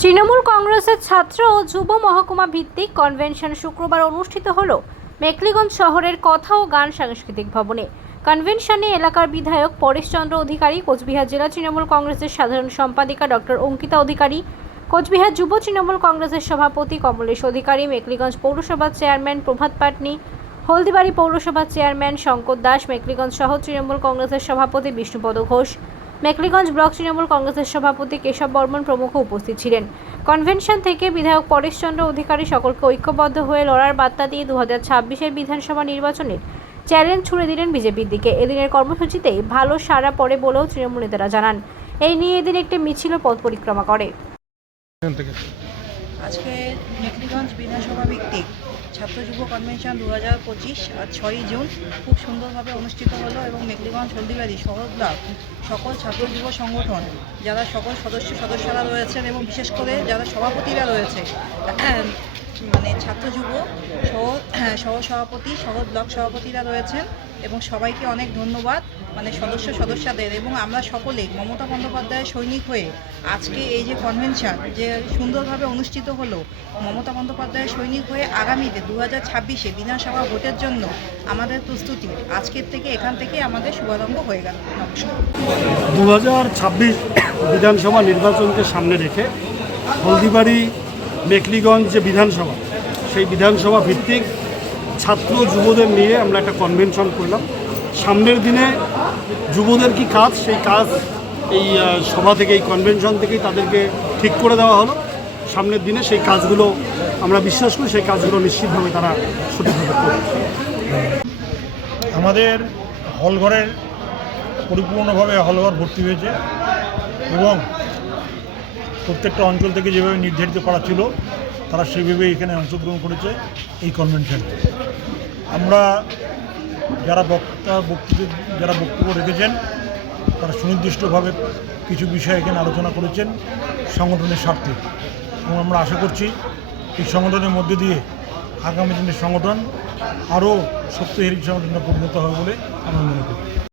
তৃণমূল কংগ্রেসের ছাত্র ও যুব মহকুমা ভিত্তিক কনভেনশন শুক্রবার অনুষ্ঠিত হল মেকলিগঞ্জ শহরের কথা ও গান সাংস্কৃতিক ভবনে। কনভেনশনে এলাকার বিধায়ক পরেশচন্দ্র অধিকারী, কোচবিহার জেলা তৃণমূল কংগ্রেসের সাধারণ সম্পাদিকা ডক্টর অঙ্কিতা অধিকারী, কোচবিহার যুব তৃণমূল কংগ্রেসের সভাপতি কমলেশ অধিকারী, মেকলিগঞ্জ পৌরসভার চেয়ারম্যান প্রভাত পাটনি, হলদিবাড়ি পৌরসভার চেয়ারম্যান শঙ্কর দাস, মেকলিগঞ্জ সহ তৃণমূল কংগ্রেসের সভাপতি বিষ্ণুপদ ঘোষ মেকলিগঞ্জ ব্লক তৃণমূল কংগ্রেসের সভাপতি কেশব বর্মন প্রমুখ উপস্থিত ছিলেন। কনভেনশন থেকে বিধায়ক পরেশচন্দ্র অধিকারী সকলকে ঐক্যবদ্ধ হয়ে লড়ার বার্তা দিয়ে দু হাজার বিধানসভা নির্বাচনের চ্যালেঞ্জ ছুড়ে দিলেন বিজেপির দিকে। এদিনের কর্মসূচিতে ভালো সাড়া পড়ে বলেও তৃণমূল নেতারা জানান। এই নিয়ে এদিন একটি মিছিল পথ পরিক্রমা করে। আজকে মেখলিগঞ্জ বিধানসভা ভিত্তিক ছাত্র যুব কনভেনশন দু হাজার পঁচিশ আর ছয়ই জুন খুব সুন্দরভাবে অনুষ্ঠিত হলো এবং মেখলিগঞ্জ হলদিবাড়ি শহর সকল ছাত্র যুব সংগঠন, যারা সকল সদস্য সদস্যরা রয়েছেন এবং বিশেষ করে যারা সভাপতিরা রয়েছে মানে ছাত্র যুব সহ সহ সভাপতি সহ ব্লক সভাপতিরা রয়েছেন এবং সবাইকে অনেক ধন্যবাদ মানে সদস্য সদস্যদের এবং আমরা সকলেই মমতা বন্দ্যোপাধ্যায়ের সৈনিক হয়ে আজকে এই যে কনভেনশন যে সুন্দরভাবে অনুষ্ঠিত হলো, মমতা বন্দ্যোপাধ্যায়ের সৈনিক হয়ে আগামীতে দু হাজার ছাব্বিশে বিধানসভা ভোটের জন্য আমাদের প্রস্তুতি আজকের থেকে এখান থেকে আমাদের শুভারম্ভ হয়ে গেল। দু হাজার বিধানসভা নির্বাচনকে সামনে রেখে হলদিবাড়ি মেকলিগঞ্জ যে বিধানসভা, সেই বিধানসভা ভিত্তিক ছাত্র যুবদের নিয়ে আমরা একটা কনভেনশন করলাম। সামনের দিনে যুবদের কি কাজ? সেই কাজ এই সভা থেকে, এই কনভেনশন থেকেই তাদেরকে ঠিক করে দেওয়া হলো। সামনের দিনে সেই কাজগুলো আমরা বিশ্বাস করি, সেই কাজগুলো নিশ্চিতভাবে তারা সঠিকভাবে করবে। আমাদের হলঘরের পরিপূর্ণভাবে হলঘর ভর্তি হয়েছে এবং প্রত্যেকটা অঞ্চল থেকে যেভাবে নির্ধারিত করা ছিল, তারা সেভাবে এখানে অংশগ্রহণ করেছে এই কনভেনশনে আমরা যারা বক্তা বক্তব্য যারা বক্তব্য রেখেছেন, তারা সুনির্দিষ্টভাবে কিছু বিষয় এখানে আলোচনা করেছেন সংগঠনের স্বার্থে। এবং আমরা আশা করছি এই সংগঠনের মধ্যে দিয়ে আগামী দিনের সংগঠন আরও শক্তিশালী সংগঠনে পরিণত হবে বলে আমরা মনে করি।